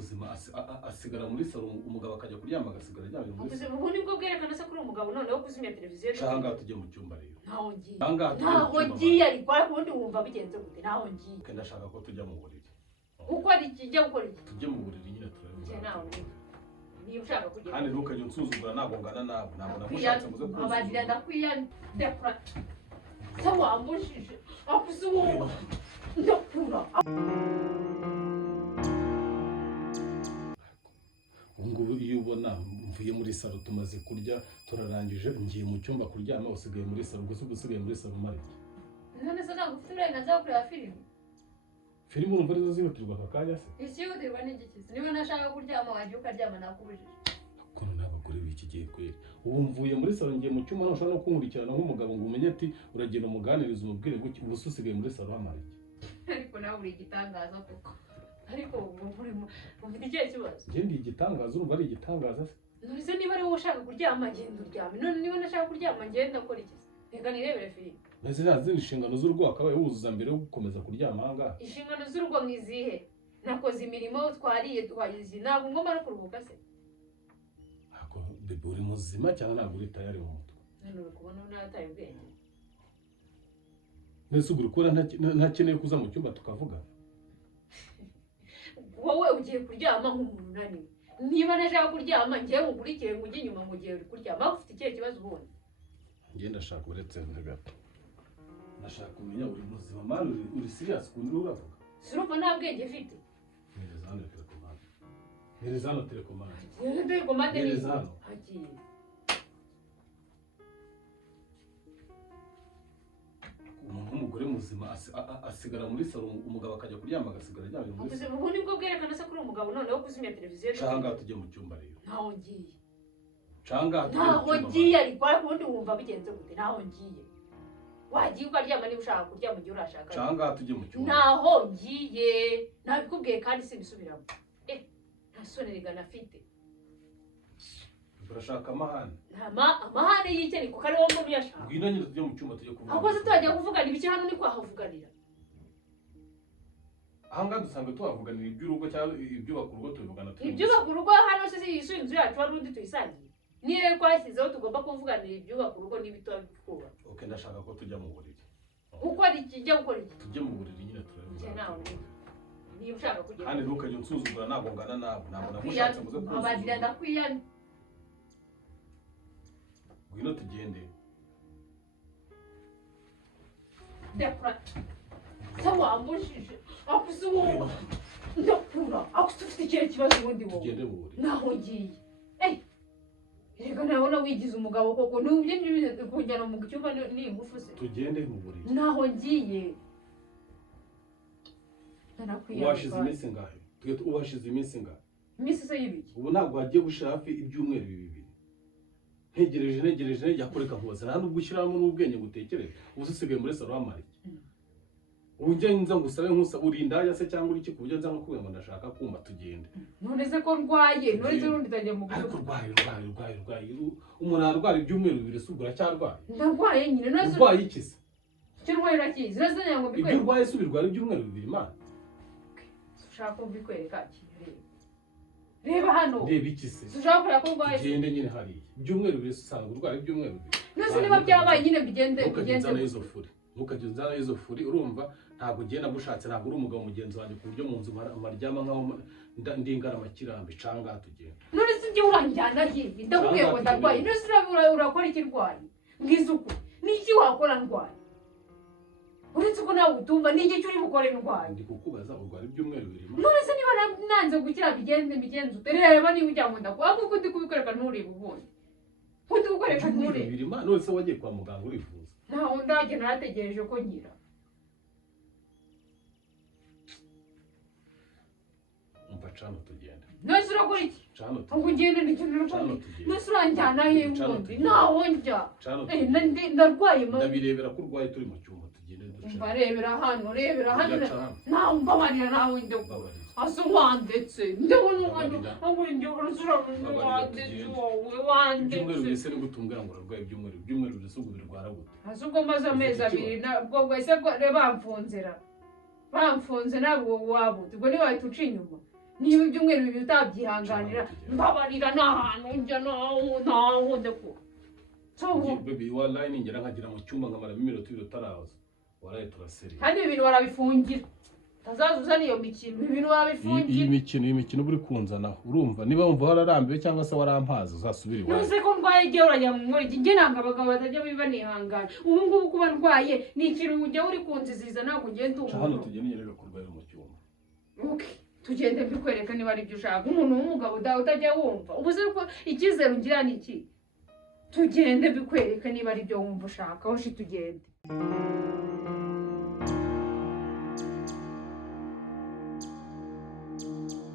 muzima asigara muri salo umugabo akajya kuryama agasigara aryamye muri salo ubundi bwo bwerekana se kuri umugabo noneho kuzimya televiziyo cyangwa tujye mu cyumba rero ntaho ngiye ariko ubundi wumva bigenze gute ntaho ngiye ndashaka ko tujya mu buriri gukora iki jya gukora iki tujye mu buriri nyine turabona nawe niba ushaka kujya kandi ntukajye unsuzugura ntabwo ngana nawe ntabwo nagushatse muze kunsuzugura abadira ndakwiyandekura se wambujije akuze uwo ndakura ubungubu iyo ubona mvuye muri salo tumaze kurya turarangije ngiye mu cyumba kuryama usigaye muri salo gusa usigaye muri salo mari none se ntabwo ufite uburenganzira bwo kureba filime urumva arizo zihutirwa aka kanya se ikihutirwa ni igikizi niba nashaka kuryama wajya ukaryama nakubujije kuno n'abagore b'iki gihe kweri ubu mvuye muri salo ngiye mu cyumba ntushobora no kunkurikirana nk'umugabo ngo umenye ati uragenda umuganiriza umubwire ngo ubu usigaye muri salo amara ariko nawe uri igitangaza koko ariko ufite ikihe kibazo njye ndi igitangaza urumva ari igitangaza se none se niba ari wowe ushaka kuryama genda uryame none niba nashaka kuryama ngenda akora iki reka nirebere filime mbese nta zindi nshingano z'urugo wakabaye wuzuza mbere yo gukomeza kuryama aha ngaha inshingano z'urugo mu izihe nakoze imirimo twariye twagize ntabwo ngomba no kuruhuka se bebe uri muzima cyangwa ntabwo uri tayari mu mutwe none uri kubona nataye ubwenge mbese ugura ukora ntakeneye kuza mu cyumba tukavugana wowe ugiye kuryama nk'umuntu unaniwe niba nashaka kuryama ngewe nkurikire ngo ujye inyuma mu gihe uri kuryama ufite ikihe kibazo ubundi njye ndashaka uretse gato ndashaka kumenya uri muzima mani uri serious ukuntu uravuga surumva nta bwenge mfite Ngereza hano telekomande ngereza hano hagiye umuntu w'umugore muzima asigara muri salo umugabo akajya kuryama agasigara aryamye muri salo ubundi bwo bwerekana se kuri umugabo noneho kuzimya televiziyo cyangwa tujye mu cyumba rero ntaho ngiye ntaho ngiye ariko ubundi wumva bigenze gute ntaho ngiye wagiye ukaryama niba ushaka kuryama igihe urashaka cyangwa tujye mu cyumba ntaho ngiye nabikubwiye kandi simbisubiramo nta soni rigana afite urashaka amahane amahane y'icyo kuko ari wowe muntu uyashaka ngwino nyine tujye mu cyumba tujye kuvuga ahubwo se tuhajya kuvugana ibiki hano ni kwahavuganira aha ngaha dusanga tuhavuganira iby'urugo cyangwa ibyubaka urugo tubivugana ibyubaka urugo hano se si inzu yacu hari undi tuyisangiye niyo rero twashyizeho tugomba kuvuganira ibyubaka urugo n'ibitoya twubaka oke ndashaka ko tujya mu buriri gukora iki jya gukora iki tujye mu buriri nyine turabibona niba ushaka kugenda kandi ntukajye unsuzugura ntabwo ngana nawe ntabwo nagushatse muze kunsuzugura abadira ndakwiyana ngwino tugende ndakura se wambujije akuze uwo ndakura akuze ufite ikihe kibazo ubundi wowe tugende mu buriri naho ngiye reka nabona wigize umugabo koko ntubye kujyana mu cyumba ni ingufu se tugende mu buriri naho ngiye ubashize iminsi ngahe ubashize iminsi ngahe iminsi se y'ibiki ubu ntabwo hagiye gushira hafi ibyumweru bibiri ntegereje yakoreka nkubaza nta nubwo ushyiramo n'ubwenge gutekereza ubu usigaye muri salo wamara iki ubu njye nza ngusabe nk'usaba uri indaya se cyangwa uri iki ku buryo nza nkubwira ngo ndashaka kumva tugende none se ko ndwaye none se urundi utajya mu ariko urwaye umuntu ararwara ibyumweru bibiri se ubwo uracyarwaye ndarwaye nyine none se urwaye iki se icyo urwaye urakizi none se ngo mbikwereke ibyo urwaye se ubirwara ibyumweru bibiri mana ushaka ko mbikwereka reba hano reba iki se ushaka kureba ko urwaye tugende nyine hariya ibyumweru bibiri se usanga urwaye ibyumweru bibiri none se niba byabaye nyine bigende ntukajya uzana izo furi urumva ntabwo ugenda gushatse ntabwo uri umugabo mugenzi wanjye ku buryo mu nzu maryama nkaho ndingana amakirambi canga tugenda none se njye uranjyana hivi ndakubwiye ngo ndarwaye none se urakora iki rwaye mbwiza ukuri ni iki wakora ndwaye uretse ko nawe utumva ni iki uri bukore ndwaye ndi kukubaza urwara ibyumweru bibiri none se niba nanze gukira bigenze utereba niba ujya ngo ndakubwira kuko ndi kubikwereka nturebe ubundi undi gukoreka nturebe none se wagiye kwa muganga urivuza ntaho ndajya narategereje ko ngira umva cano tugenda none se urakora iki ngo ugende nicyo none se uranjyana he ubundi ntaho njya ndarwaye ndabirebera ko urwaye turi mu cyumba tugende umva rebera hano ntaho mbabarira ntaho njya asa wandetse ndabona aho njya urasura wandetse wowe wandetse ibyumweru bise ni gutumbwira ngo urarwaye ibyumweru bise ubwo birwara gute hasi ubwo maze amezi abiri nabwo bwese bamfunze ntabwo wabuze ubwo ntiwahita uca inyuma niba ibyumweru bibiri utabyihanganira mbabarira n'ahantu njya naho ndeko baby wallahi ningera nkagira mu cyumba nkamara iminota 2 utaraza waraye turaseri kandi ibintu barabifungira tazazuzana iyo mikino ibintu barabifungira iyi mikino buri kunzana urumva niba wumva wararambiwe cyangwa se warampaza uzasubira iwawe nuse ko ndwaye igihe urajya mu nkora njye nanga abagabo batajya bibanihangana ubu ngubu kuba ndwaye ni ikintu ujya uri kunziziza ntabwo ugenda umuntu hano tugende rero kurwara mu cyumba okay tugende mbikwereka niba ari byo ushaka umuntu w'umugabo utajya wumva ubuze ko icyizere ugira ni iki tugende mbikwereka niba ari byo wumva ushaka hoshi tugende